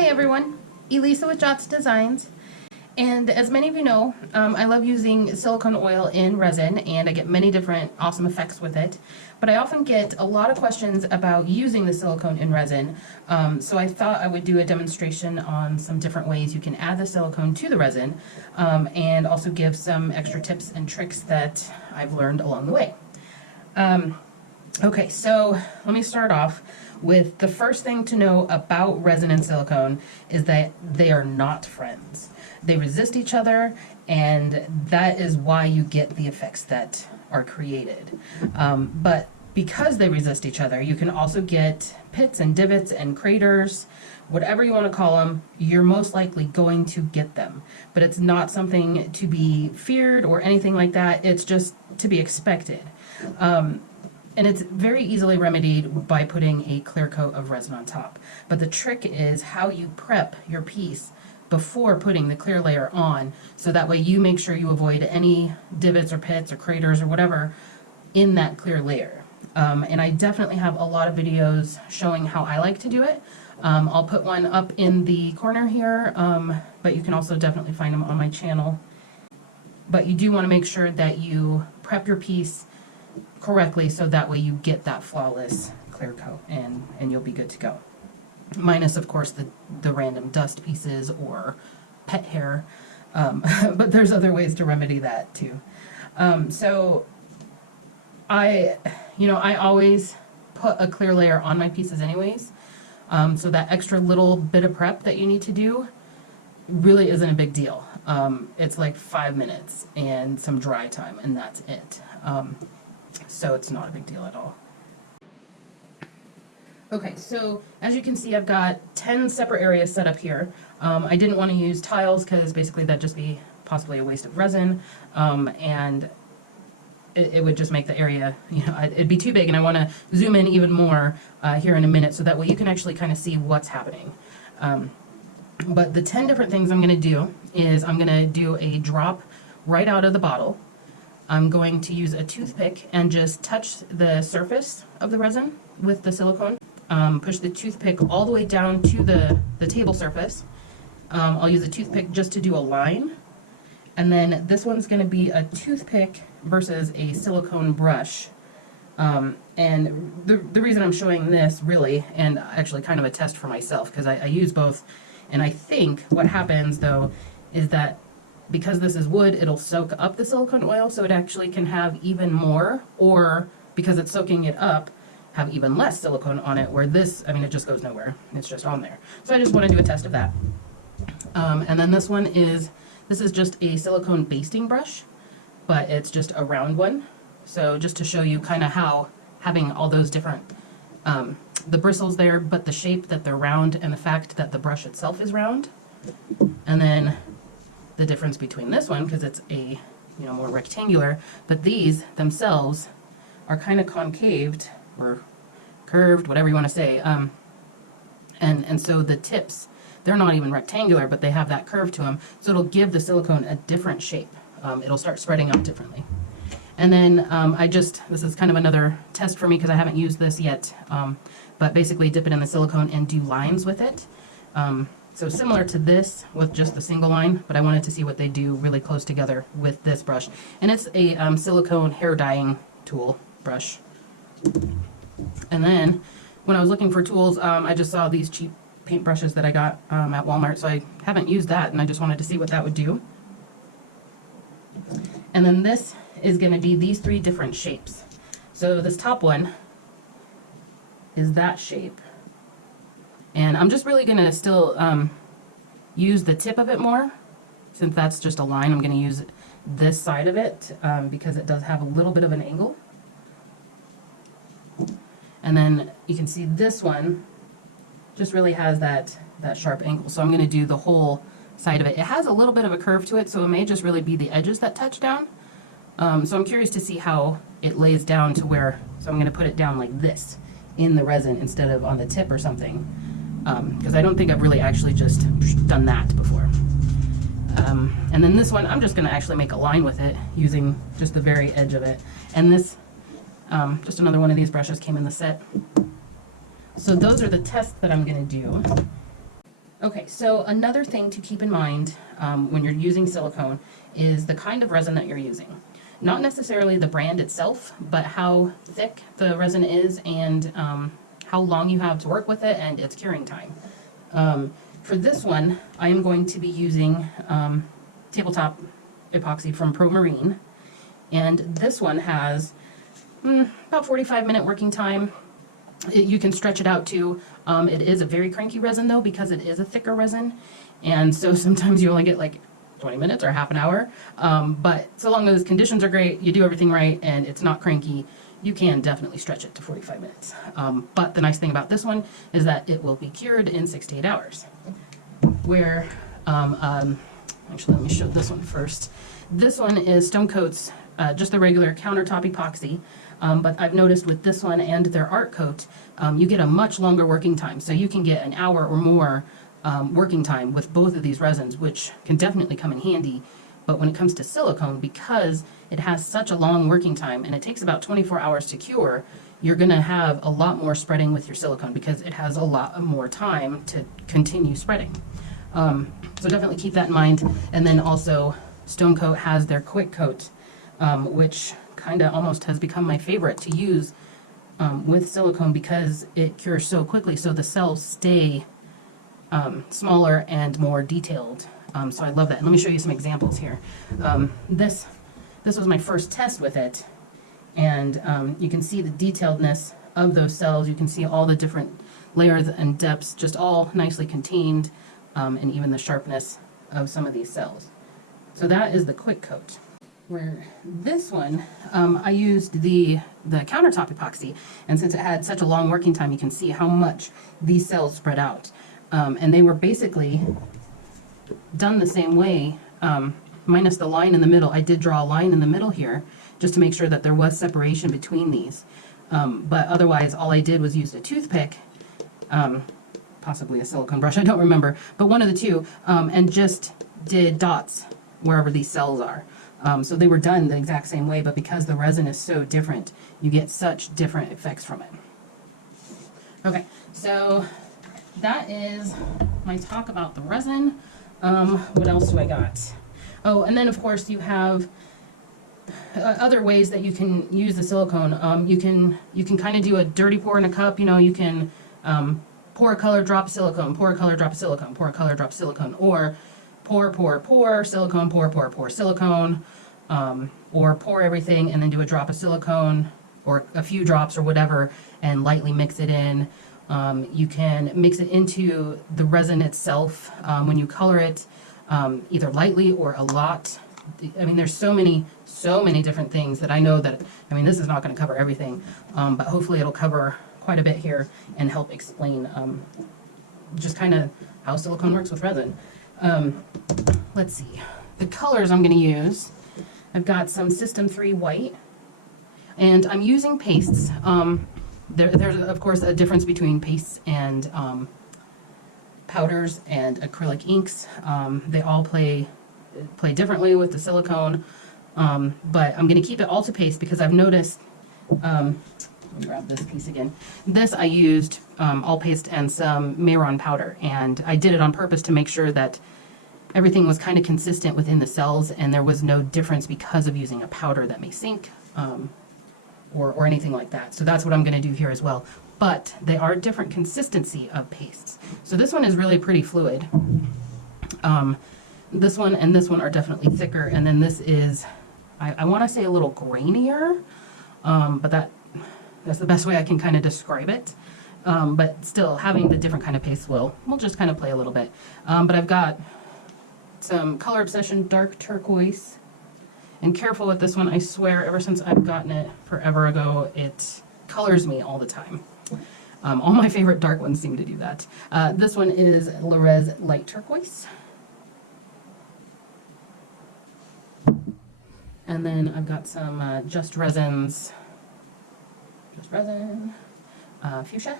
Hi everyone, Elisa with Jots Designs, and as many of you know, I love using silicone oil in resin and I get many different awesome effects with it, but I often get a lot of questions about using the silicone in resin, so I thought I would do a demonstration on some different ways you can add the silicone to the resin, and also give some extra tips and tricks that I've learned along the way. Okay, so let me start off with the first thing to know about resin and silicone is that they are not friends. They resist each other, and that is why you get the effects that are created. But because they resist each other, you can also get pits and divots and craters, whatever you want to call them, you're most likely going to get them. But it's not something to be feared or anything like that, it's just to be expected. And it's very easily remedied by putting a clear coat of resin on top. But the trick is how you prep your piece before putting the clear layer on, so that way you make sure you avoid any divots or pits or craters or whatever in that clear layer. And I definitely have a lot of videos showing how I like to do it. I'll put one up in the corner here, but you can also definitely find them on my channel. But you do want to make sure that you prep your piece correctly so that way you get that flawless clear coat and you'll be good to go. Minus, of course, the random dust pieces or pet hair, but there's other ways to remedy that too. So I always put a clear layer on my pieces anyways, so that extra little bit of prep that you need to do really isn't a big deal. It's like 5 minutes and some dry time, and that's it. So it's not a big deal at all. Okay, so as you can see, I've got 10 separate areas set up here. I didn't want to use tiles because basically that'd just be possibly a waste of resin, and it would just make the area, it'd be too big, and I want to zoom in even more here in a minute so that way you can actually kind of see what's happening. But the 10 different things I'm going to do is I'm going to do a drop right out of the bottle. I'm going to use a toothpick and just touch the surface of the resin with the silicone. Push the toothpick all the way down to the table surface. I'll use a toothpick just to do a line. And then this one's going to be a toothpick versus a silicone brush. And the reason I'm showing this really, and actually kind of a test for myself, because I use both, and I think what happens though is that because this is wood, it'll soak up the silicone oil, so it actually can have even more, or because it's soaking it up, have even less silicone on it, where this, I mean, it just goes nowhere. It's just on there. So I just want to do a test of that. And then this is just a silicone basting brush, but it's just a round one. So just to show you kind of how having all those different, the bristles there, but the shape that they're round and the fact that the brush itself is round. And then the difference between this one, because it's a more rectangular, but these themselves are kind of concaved or curved, whatever you want to say, and so the tips, they're not even rectangular, but they have that curve to them, so it'll give the silicone a different shape. It'll start spreading out differently. And then this is kind of another test for me because I haven't used this yet, but basically dip it in the silicone and do lines with it. So similar to this with just the single line, but I wanted to see what they do really close together with this brush. And it's a silicone hair dyeing tool brush. And then when I was looking for tools, I just saw these cheap paint brushes that I got at Walmart, so I haven't used that, and I just wanted to see what that would do. And then this is going to be these 3 different shapes. So this top one is that shape. And I'm just really going to still use the tip of it more. Since that's just a line, I'm going to use this side of it because it does have a little bit of an angle. And then you can see this one just really has that sharp angle. So I'm going to do the whole side of it. It has a little bit of a curve to it, so it may just really be the edges that touch down. So I'm curious to see how it lays down to where, so I'm going to put it down like this in the resin instead of on the tip or something. Because I don't think I've really actually just done that before. And then this one, I'm just going to actually make a line with it using just the very edge of it. And this, just another one of these brushes came in the set. So those are the tests that I'm going to do. Okay, so another thing to keep in mind when you're using silicone is the kind of resin that you're using. Not necessarily the brand itself, but how thick the resin is and how long you have to work with it and its curing time. For this one, I am going to be using tabletop epoxy from ProMarine, and this one has about 45-minute working time. You can stretch it out to, it is a very cranky resin though, because it is a thicker resin, and so sometimes you only get like 20 minutes or half an hour, but so long as conditions are great, you do everything right, and it's not cranky, you can definitely stretch it to 45 minutes. But the nice thing about this one is that it will be cured in 6 to 8 hours. Where, actually let me show this one first. This one is Stone Coat's just the regular countertop epoxy, but I've noticed with this one and their art coat, you get a much longer working time. So you can get an hour or more working time with both of these resins, which can definitely come in handy. But when it comes to silicone, because it has such a long working time and it takes about 24 hours to cure, you're going to have a lot more spreading with your silicone because it has a lot more time to continue spreading. So definitely keep that in mind. And then also Stone Coat has their quick coat, which kind of almost has become my favorite to use with silicone because it cures so quickly, so the cells stay smaller and more detailed. So I love that. And let me show you some examples here. This was my first test with it, and you can see the detailedness of those cells. You can see all the different layers and depths just all nicely contained, and even the sharpness of some of these cells. So that is the quick coat. Where this one, I used the countertop epoxy, and since it had such a long working time, you can see how much these cells spread out. And they were basically done the same way, minus the line in the middle. I did draw a line in the middle here, just to make sure that there was separation between these. But otherwise, all I did was use a toothpick, possibly a silicone brush, I don't remember, but one of the two, and just did dots wherever these cells are. So they were done the exact same way, but because the resin is so different, you get such different effects from it. Okay, so that is my talk about the resin. What else do I got? Oh, and then of course you have other ways that you can use the silicone. You can kind of do a dirty pour in a cup. You know, you can pour a color, drop silicone, pour a color, drop silicone, pour a color, drop silicone, or pour silicone, pour silicone, or pour everything and then do a drop of silicone or a few drops or whatever and lightly mix it in. You can mix it into the resin itself when you color it, either lightly or a lot. I mean, there's so many different things that I know that, I mean, this is not going to cover everything, but hopefully it'll cover quite a bit here and help explain just kind of how silicone works with resin. Let's see, the colors I'm going to use. I've got some System 3 white, and I'm using pastes. There's of course a difference between pastes and powders and acrylic inks. They all play differently with the silicone, but I'm going to keep it all to paste because I've noticed. Let me grab this piece again. This I used all paste and some Maron powder, and I did it on purpose to make sure that everything was kind of consistent within the cells and there was no difference because of using a powder that may sink or anything like that. So that's what I'm going to do here as well. But they are different consistency of pastes. So this one is really pretty fluid. This one and this one are definitely thicker, and then this is, I want to say a little grainier, but that's the best way I can kind of describe it. But still, having the different kind of paste will just kind of play a little bit. But I've got some Color Obsession Dark Turquoise. And careful with this one, I swear, ever since I've gotten it forever ago, it colors me all the time. All my favorite dark ones seem to do that. This one is Resin Light Turquoise. And then I've got some Just Resin Fuchsia.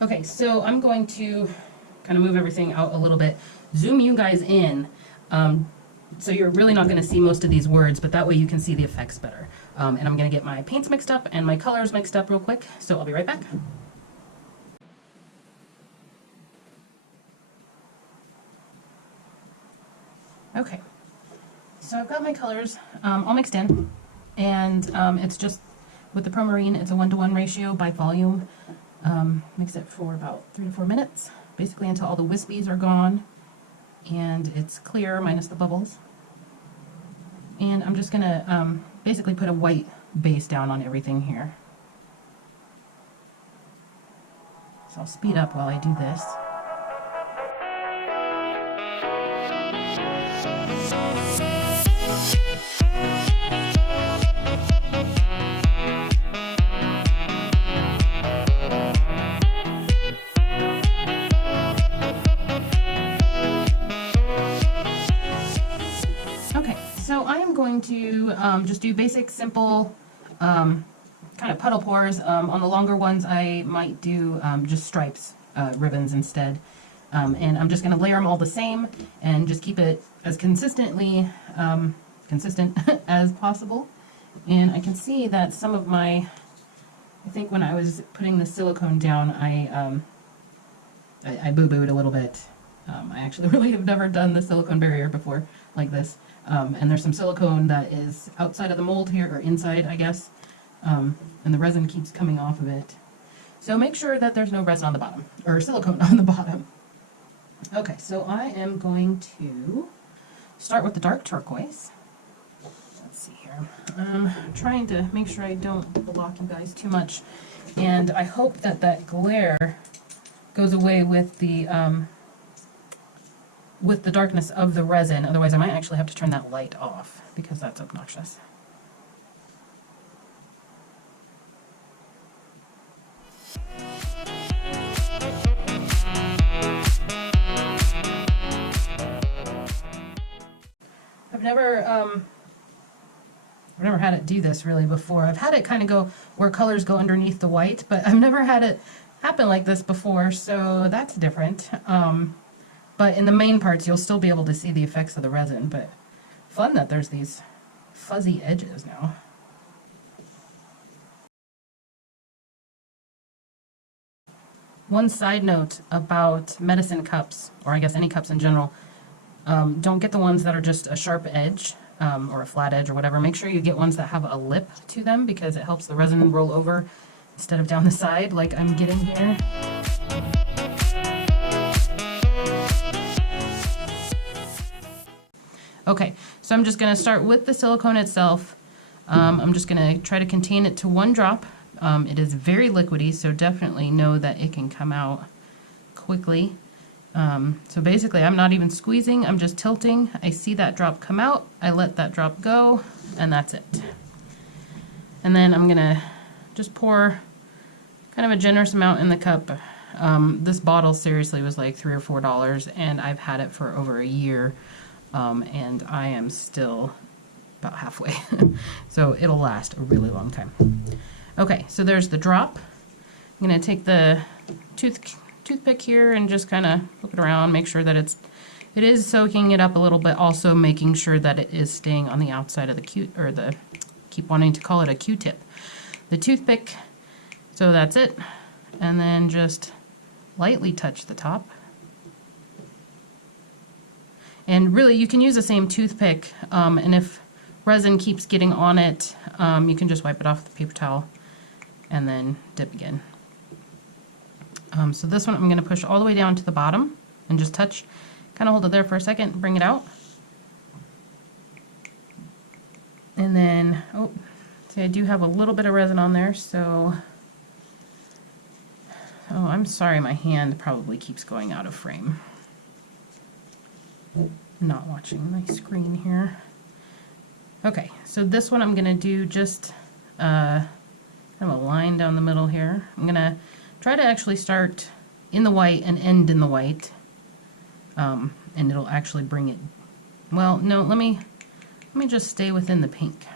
Okay, so I'm going to kind of move everything out a little bit, zoom you guys in, so you're really not going to see most of these words, but that way you can see the effects better. And I'm going to get my paints mixed up and my colors mixed up real quick, so I'll be right back. Okay, so I've got my colors all mixed in, and it's just, with the ProMarine, it's a 1-to-1 ratio by volume. Mix it for about 3 to 4 minutes, basically until all the wispies are gone, and it's clear minus the bubbles. And I'm just gonna basically put a white base down on everything here. So I'll speed up while I do this. Okay, so I am going to just do basic, simple kind of puddle pours. On the longer ones, I might do just stripes, ribbons instead. And I'm just going to layer them all the same and just keep it as consistent as possible. And I can see that some of my, I think when I was putting the silicone down, I boo-booed a little bit. I actually really have never done the silicone barrier before like this. And there's some silicone that is outside of the mold here, or inside, I guess. And the resin keeps coming off of it. So make sure that there's no resin on the bottom, or silicone on the bottom. Okay, so I am going to start with the dark turquoise. Let's see here. I'm trying to make sure I don't block you guys too much. And I hope that that glare goes away with the darkness of the resin. Otherwise, I might actually have to turn that light off because that's obnoxious. I've never had it do this really before. I've had it kind of go where colors go underneath the white, but I've never had it happen like this before, so that's different. But in the main parts, you'll still be able to see the effects of the resin, but fun that there's these fuzzy edges now. One side note about medicine cups, or I guess any cups in general, don't get the ones that are just a sharp edge or a flat edge or whatever. Make sure you get ones that have a lip to them because it helps the resin roll over instead of down the side like I'm getting here. Okay, so I'm just going to start with the silicone itself. I'm just going to try to contain it to 1 drop. It is very liquidy, so definitely know that it can come out quickly. So basically, I'm not even squeezing, I'm just tilting. I see that drop come out, I let that drop go, and that's it. And then I'm going to just pour kind of a generous amount in the cup. This bottle seriously was like $3 or $4, and I've had it for over a year. And I am still about halfway. So it'll last a really long time. Okay, so there's the drop. I'm going to take the toothpick here and just kind of poke it around, make sure that it is soaking it up a little bit, also making sure that it is staying on the outside of the keep wanting to call it a Q-tip. The toothpick, so that's it. And then just lightly touch the top. And really, you can use the same toothpick, and if resin keeps getting on it, you can just wipe it off with a paper towel and then dip again. So this one I'm going to push all the way down to the bottom and just touch, kind of hold it there for a second, bring it out. And then, oh, see, I do have a little bit of resin on there, so, oh, I'm sorry, my hand probably keeps going out of frame. Not watching my screen here. Okay, so this one I'm going to do just kind of a line down the middle here. I'm going to try to actually start in the white and end in the white, and it'll actually bring it, well, no, let me just stay within the pink.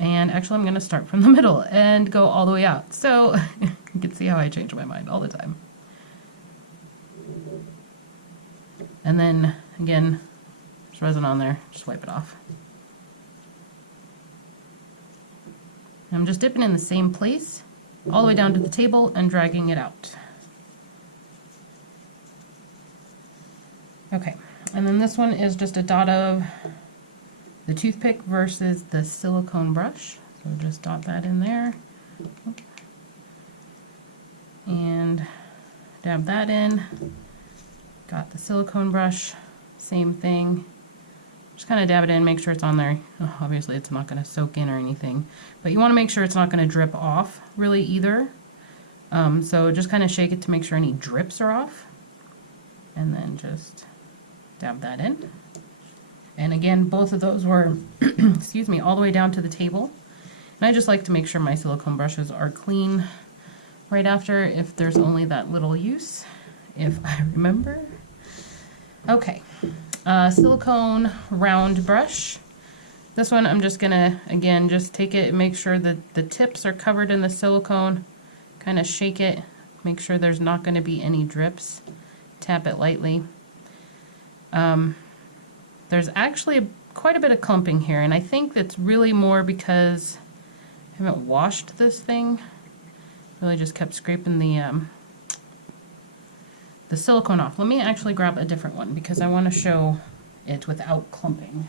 And actually I'm going to start from the middle and go all the way out. So you can see how I change my mind all the time. And then, again, there's resin on there, just wipe it off. I'm just dipping in the same place, all the way down to the table and dragging it out. Okay, And then this one is just a dot of the toothpick versus the silicone brush. So just dot that in there. And dab that in. Got the silicone brush, same thing. Just kind of dab it in, make sure it's on there. Oh, obviously it's not going to soak in or anything, but you want to make sure it's not going to drip off really either. So just kind of shake it to make sure any drips are off. And then just dab that in. And again, both of those were, excuse me, all the way down to the table. And I just like to make sure my silicone brushes are clean right after, if there's only that little use, if I remember. Okay, silicone round brush. This one I'm just gonna, again, just take it and make sure that the tips are covered in the silicone. Kind of shake it, make sure there's not gonna be any drips. Tap it lightly. There's actually quite a bit of clumping here, and I think that's really more because I haven't washed this thing. Really just kept scraping the silicone off. Let me actually grab a different one because I want to show it without clumping.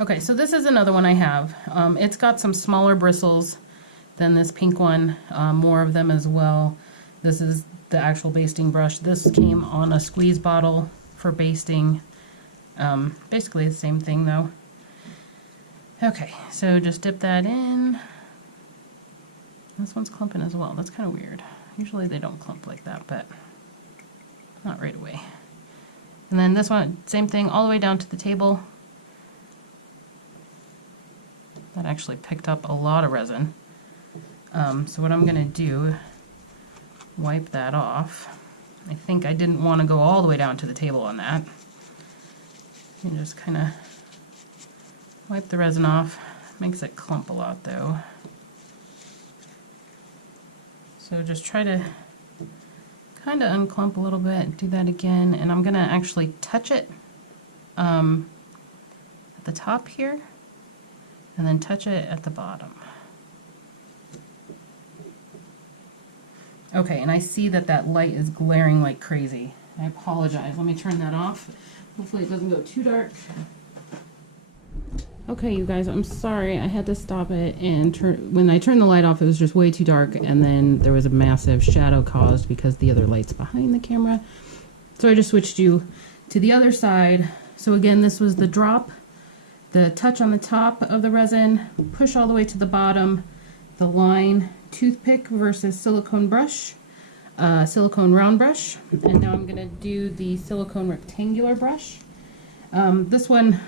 Okay, so this is another one I have. It's got some smaller bristles than this pink one, more of them as well. This is the actual basting brush. This came on a squeeze bottle for basting. Basically the same thing though. Okay, so just dip that in. This one's clumping as well. That's kind of weird. Usually they don't clump like that, but not right away. And then this one, same thing, all the way down to the table. That actually picked up a lot of resin. So what I'm going to do, wipe that off. I think I didn't want to go all the way down to the table on that. And just kind of wipe the resin off. Makes it clump a lot though. So just try to kind of unclump a little bit, do that again, and I'm going to actually touch it at the top here, and then touch it at the bottom. Okay, and I see that that light is glaring like crazy. I apologize. Let me turn that off. Hopefully it doesn't go too dark. Okay, you guys, I'm sorry. I had to stop it, and when I turned the light off, it was just way too dark, and then there was a massive shadow caused because the other light's behind the camera. So I just switched you to the other side. So again, this was the drop, the touch on the top of the resin, push all the way to the bottom, the line, toothpick versus silicone brush, silicone round brush, and now I'm going to do the silicone rectangular brush. This one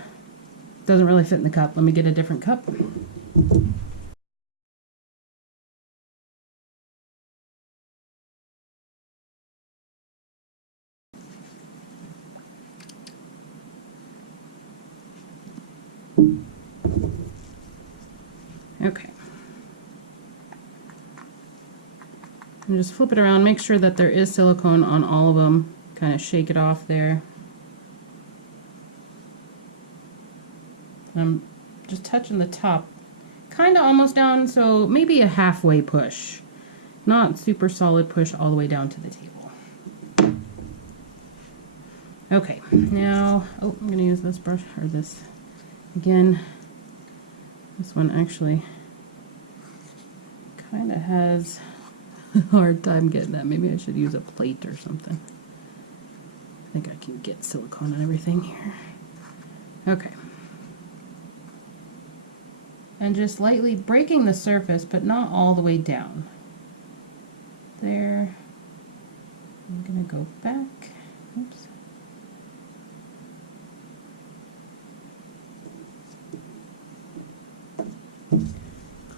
doesn't really fit in the cup. Let me get a different cup. Okay. And just flip it around, make sure that there is silicone on all of them. Kind of shake it off there. I'm just touching the top, kind of almost down, so maybe a halfway push. Not super solid push all the way down to the table. Okay, now, oh, I'm going to use this brush, or this again. This one actually kind of has a hard time getting that. Maybe I should use a plate or something. I think I can get silicone on everything here. Okay. And just lightly breaking the surface, but not all the way down. There. I'm going to go back. Oops.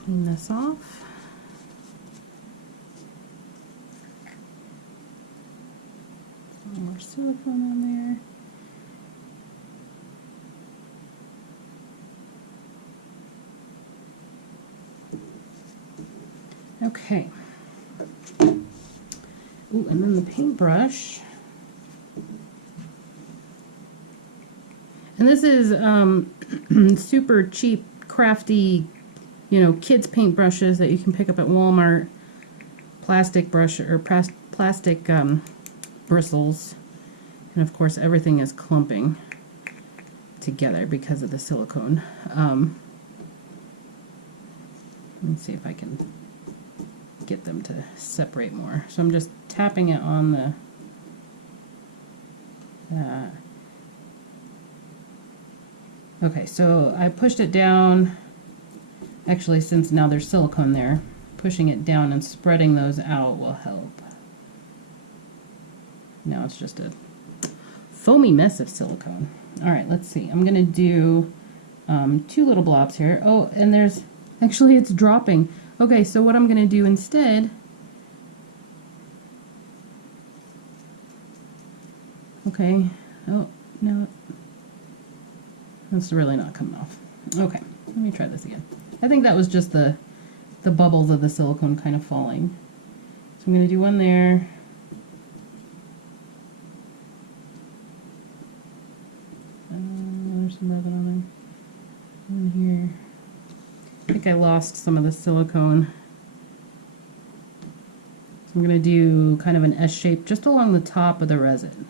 Clean this off. A little more silicone on there. Okay. Ooh, and then the paintbrush. And this is super cheap, crafty, you know, kids paintbrushes that you can pick up at Walmart. Plastic brush or plastic bristles. And of course everything is clumping together because of the silicone. Let me see if I can get them to separate more. So I'm just tapping it on the okay, so I pushed it down. Actually, since now there's silicone there, pushing it down and spreading those out will help. Now it's just a foamy mess of silicone. All right, let's see. I'm gonna do 2 little blobs here. Oh, and there's, actually it's dropping. Okay, so what I'm gonna do instead, okay, oh, no, that's really not coming off. Okay, let me try this again. I think that was just the bubbles of the silicone kind of falling. So I'm gonna do one there. There's some resin on there. One here. I think I lost some of the silicone. So I'm going to do kind of an S shape just along the top of the resin.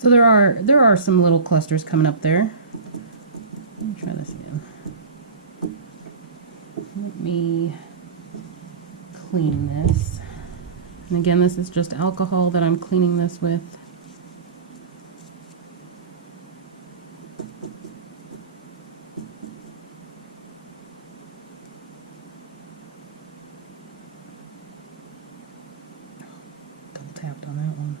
So there are some little clusters coming up there. Let me try this again. Let me clean this. And again, this is just alcohol that I'm cleaning this with. Double tapped on that one.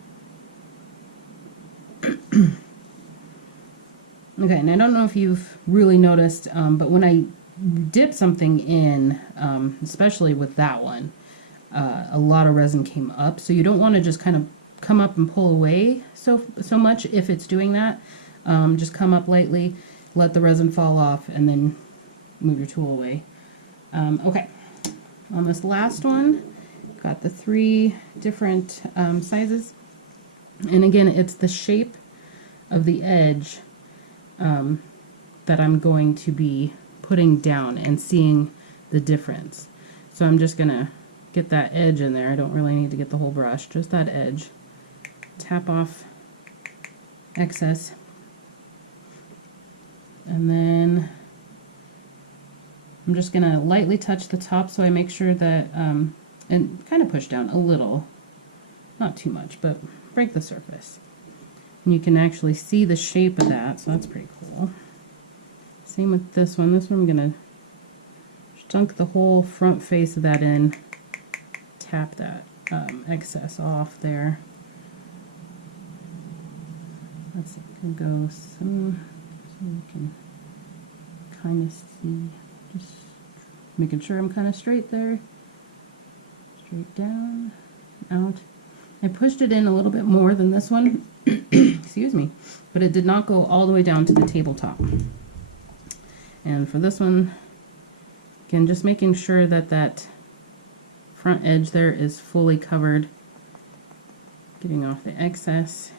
Okay, and I don't know if you've really noticed, but when I dip something in, especially with that one, a lot of resin came up. So you don't want to just kind of come up and pull away so much if it's doing that. Just come up lightly, let the resin fall off, and then move your tool away. Okay, on this last one, got the 3 different sizes. And again, it's the shape of the edge that I'm going to be putting down and seeing the difference. So I'm just going to get that edge in there. I don't really need to get the whole brush, just that edge. Tap off excess. And then I'm just going to lightly touch the top so I make sure that, and kind of push down a little, not too much, but break the surface. And you can actually see the shape of that, so that's pretty cool. Same with this one. This one I'm going to dunk the whole front face of that in, tap that excess off there. Let's see, I can go some, so you can kind of see, just making sure I'm kind of straight there. Straight down, out. I pushed it in a little bit more than this one, excuse me, but it did not go all the way down to the tabletop. And for this one, again, just making sure that that front edge there is fully covered, getting off the excess.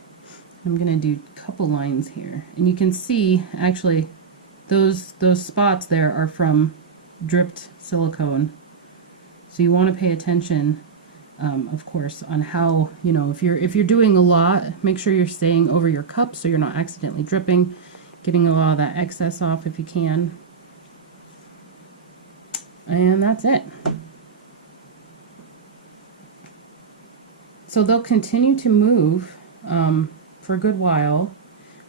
I'm going to do a couple lines here, and you can see actually those spots there are from dripped silicone. So you want to pay attention, of course, on how, you know, if you're doing a lot, make sure you're staying over your cup so you're not accidentally dripping, getting a lot of that excess off if you can. And that's it. So they'll continue to move for a good while,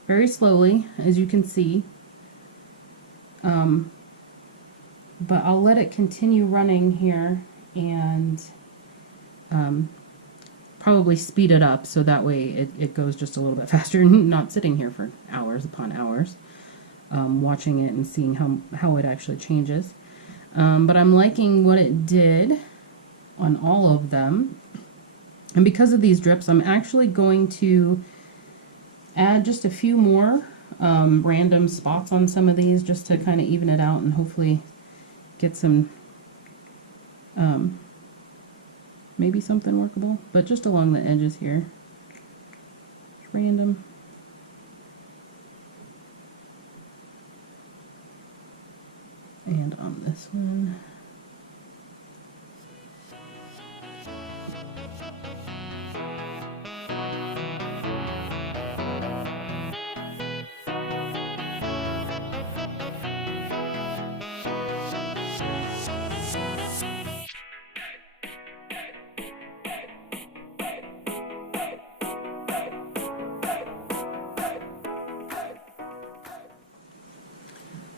very slowly, as you can see. But I'll let it continue running here and probably speed it up so that way it goes just a little bit faster, not sitting here for hours upon hours, watching it and seeing how it actually changes. But I'm liking what it did on all of them. And because of these drips, I'm actually going to add just a few more random spots on some of these just to kind of even it out and hopefully get some, maybe something workable, but just along the edges here. Just random. And on this one.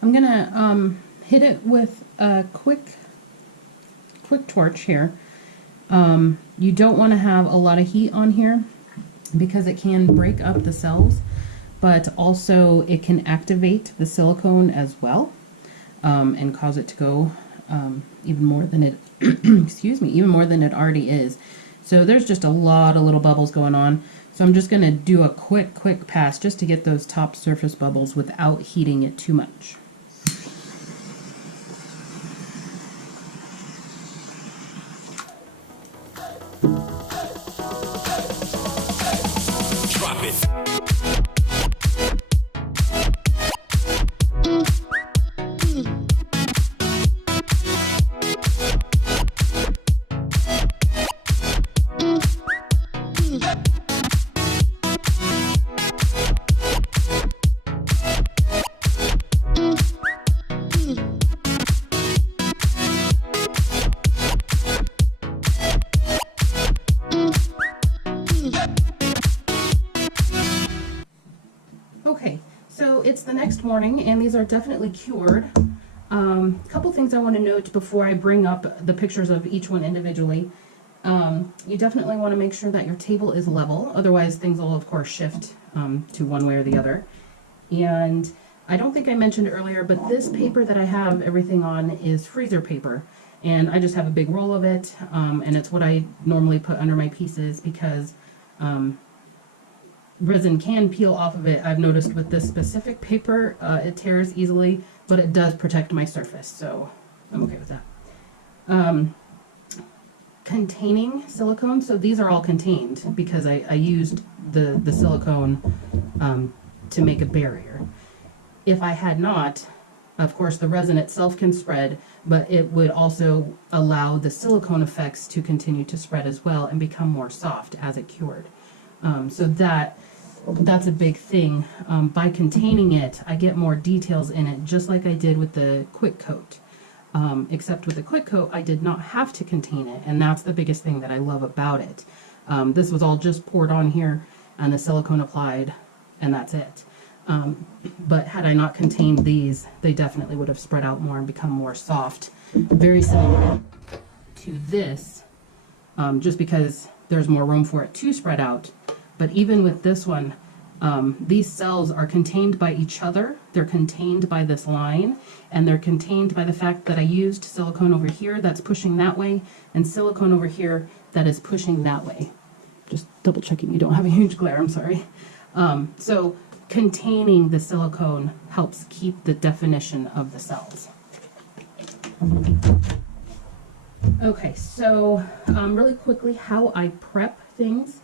I'm gonna hit it with a quick torch here. You don't want to have a lot of heat on here because it can break up the cells, but also it can activate the silicone as well, and cause it to go even more than it excuse me, even more than it already is. So there's just a lot of little bubbles going on. So I'm just going to do a quick pass just to get those top surface bubbles without heating it too much. Drop it. Okay, so it's the next morning and these are definitely cured. Couple things I want to note before I bring up the pictures of each one individually. You definitely want to make sure that your table is level, otherwise things will of course shift to one way or the other. And I don't think I mentioned earlier, but this paper that I have everything on is freezer paper. And I just have a big roll of it, and it's what I normally put under my pieces because resin can peel off of it. I've noticed with this specific paper, it tears easily, but it does protect my surface, so I'm okay with that. Containing silicone, so these are all contained because I used the silicone to make a barrier. If I had not, of course the resin itself can spread, but it would also allow the silicone effects to continue to spread as well and become more soft as it cured. So that's a big thing. By containing it, I get more details in it, just like I did with the quick coat. Except with the quick coat, I did not have to contain it, and that's the biggest thing that I love about it. This was all just poured on here and the silicone applied, and that's it. But had I not contained these, they definitely would have spread out more and become more soft. Very similar to this, just because there's more room for it to spread out. But even with this one, these cells are contained by each other. They're contained by this line, and they're contained by the fact that I used silicone over here that's pushing that way, and silicone over here that is pushing that way. Just double checking you don't have a huge glare, I'm sorry. So containing the silicone helps keep the definition of the cells. Okay, so really quickly how I prep things,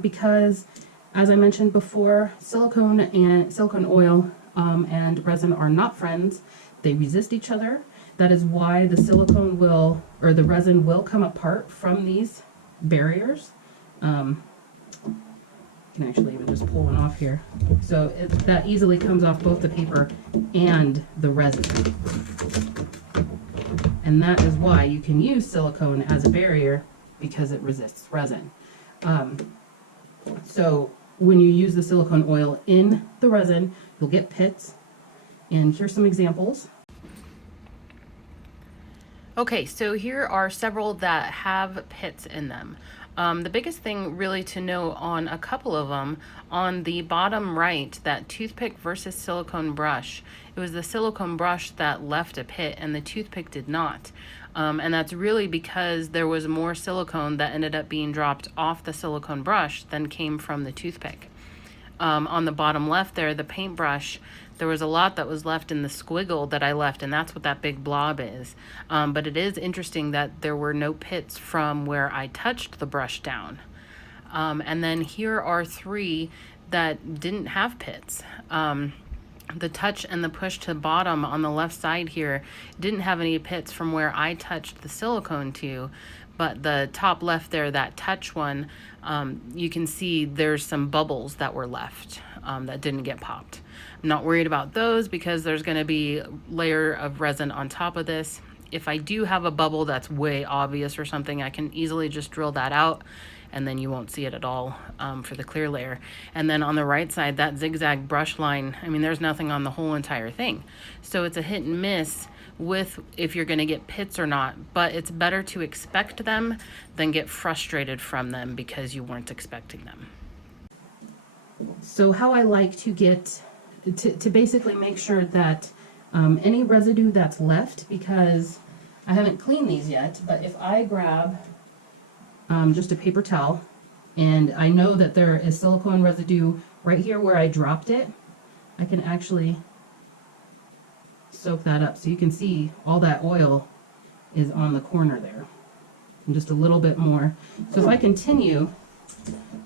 because as I mentioned before, silicone and silicone oil and resin are not friends. They resist each other. That is why the silicone will, or the resin will come apart from these barriers. You can actually even just pull one off here. So that easily comes off both the paper and the resin. And that is why you can use silicone as a barrier, because it resists resin. So when you use the silicone oil in the resin, you'll get pits. And here's some examples. Okay, so here are several that have pits in them. The biggest thing really to know on a couple of them, on the bottom right, that toothpick versus silicone brush, it was the silicone brush that left a pit and the toothpick did not. And that's really because there was more silicone that ended up being dropped off the silicone brush than came from the toothpick. On the bottom left there, the paintbrush, there was a lot that was left in the squiggle that I left, and that's what that big blob is. But it is interesting that there were no pits from where I touched the brush down. And then here are three that didn't have pits. the touch and the push to bottom on the left side here didn't have any pits from where I touched the silicone to, but the top left there, that touch one, you can see there's some bubbles that were left that didn't get popped. I'm not worried about those because there's going to be a layer of resin on top of this. If I do have a bubble that's way obvious or something, I can easily just drill that out and then you won't see it at all for the clear layer. And then on the right side, that zigzag brush line, I mean, there's nothing on the whole entire thing. So it's a hit and miss with if you're gonna get pits or not, but it's better to expect them than get frustrated from them because you weren't expecting them. So how I like to get, to basically make sure that any residue that's left, because I haven't cleaned these yet, but if I grab just a paper towel, and I know that there is silicone residue right here where I dropped it, I can actually soak that up. So you can see all that oil is on the corner there, and just a little bit more. So if I continue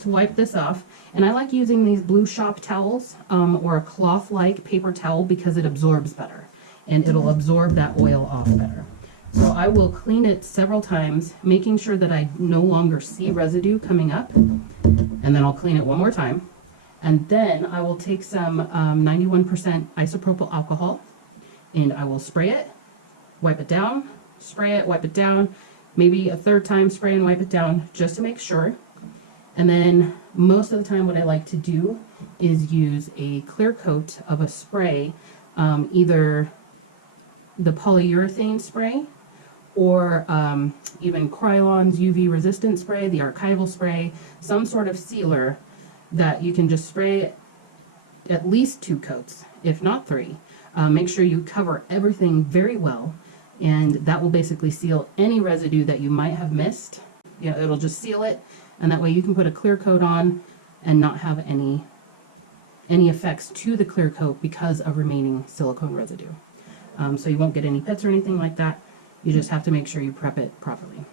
to wipe this off, and I like using these blue shop towels or a cloth-like paper towel because it absorbs better, and it'll absorb that oil off better. So I will clean it several times, making sure that I no longer see residue coming up, and then I'll clean it one more time. And then I will take some 91% isopropyl alcohol, and I will spray it, wipe it down, spray it, wipe it down, maybe a third time spray and wipe it down just to make sure. And then most of the time what I like to do is use a clear coat of a spray, either the polyurethane spray or even Krylon's UV resistant spray, the archival spray, some sort of sealer that you can just spray at least 2 coats, if not 3. Make sure you cover everything very well, and that will basically seal any residue that you might have missed. You know, it'll just seal it, and that way you can put a clear coat on and not have any effects to the clear coat because of remaining silicone residue. So you won't get any pits or anything like that. You just have to make sure you prep it properly.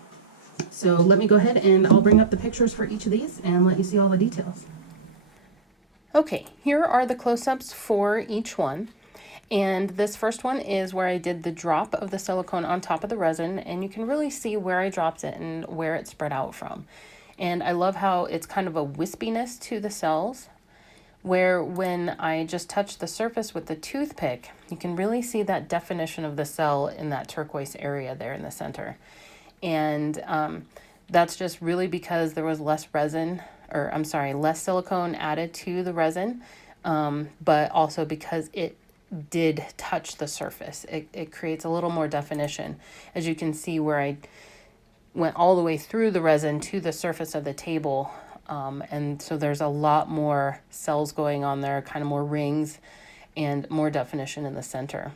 So let me go ahead and I'll bring up the pictures for each of these and let you see all the details. Okay, here are the close-ups for each one. And this first one is where I did the drop of the silicone on top of the resin, and you can really see where I dropped it and where it spread out from. And I love how it's kind of a wispiness to the cells, where when I just touch the surface with the toothpick, you can really see that definition of the cell in that turquoise area there in the center. And that's just really because there was less resin, or I'm sorry, less silicone added to the resin, but also because it did touch the surface. It creates a little more definition. As you can see where I went all the way through the resin to the surface of the table, and so there's a lot more cells going on there, kind of more rings and more definition in the center.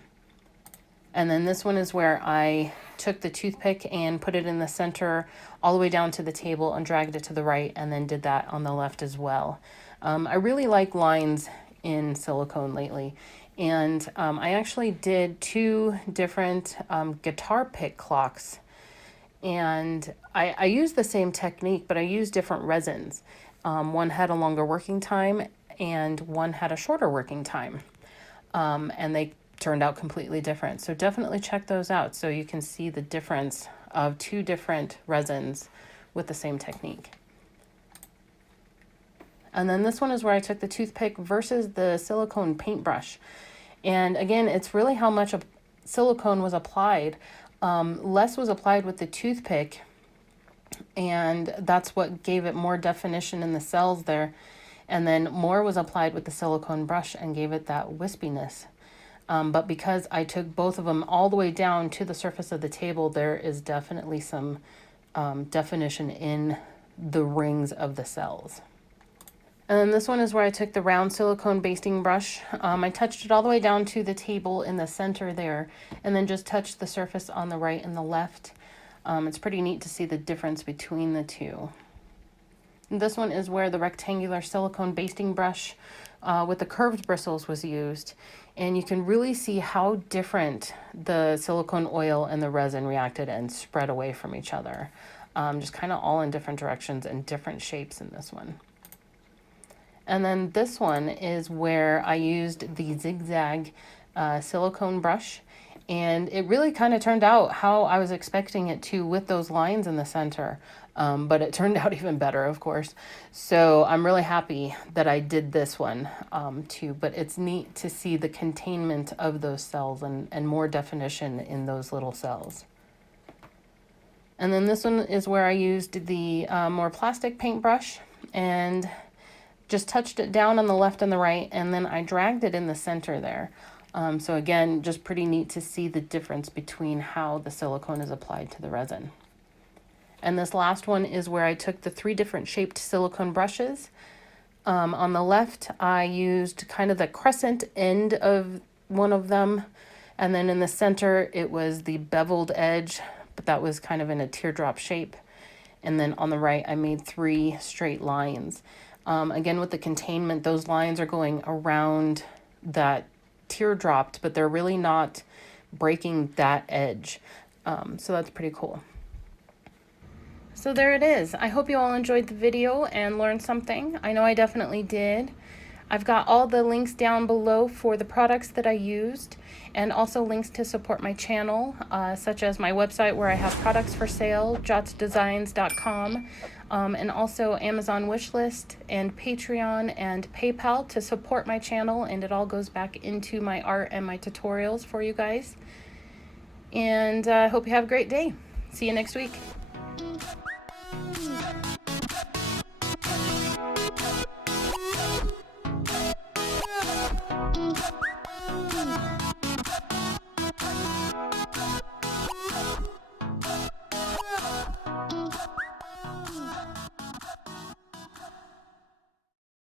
And then this one is where I took the toothpick and put it in the center all the way down to the table and dragged it to the right, and then did that on the left as well. I really like lines in silicone lately, and I actually did 2 different guitar pick clocks, and I used the same technique, but I used different resins. One had a longer working time and one had a shorter working time, and they turned out completely different. So definitely check those out so you can see the difference of 2 different resins with the same technique. And then this one is where I took the toothpick versus the silicone paintbrush. And again, it's really how much of silicone was applied. Less was applied with the toothpick, and that's what gave it more definition in the cells there. And then more was applied with the silicone brush and gave it that wispiness. But because I took both of them all the way down to the surface of the table, there is definitely some definition in the rings of the cells. And then this one is where I took the round silicone basting brush. I touched it all the way down to the table in the center there, and then just touched the surface on the right and the left. It's pretty neat to see the difference between the 2. And this one is where the rectangular silicone basting brush with the curved bristles was used. And you can really see how different the silicone oil and the resin reacted and spread away from each other. Just kind of all in different directions and different shapes in this one. And then this one is where I used the zigzag silicone brush, and it really kind of turned out how I was expecting it to with those lines in the center. But it turned out even better, of course. So I'm really happy that I did this one too, but it's neat to see the containment of those cells and more definition in those little cells. And then this one is where I used the more plastic paintbrush and just touched it down on the left and the right, and then I dragged it in the center there. So again, just pretty neat to see the difference between how the silicone is applied to the resin. And this last one is where I took the 3 different shaped silicone brushes. On the left, I used kind of the crescent end of one of them, and then in the center, it was the beveled edge, but that was kind of in a teardrop shape. And then on the right, I made 3 straight lines. Again, with the containment, those lines are going around that teardropped, but they're really not breaking that edge. So that's pretty cool. So there it is. I hope you all enjoyed the video and learned something. I know I definitely did. I've got all the links down below for the products that I used, and also links to support my channel, such as my website where I have products for sale, jotsdesigns.com, and also Amazon wishlist and Patreon and PayPal to support my channel, and it all goes back into my art and my tutorials for you guys. And I hope you have a great day. See you next week.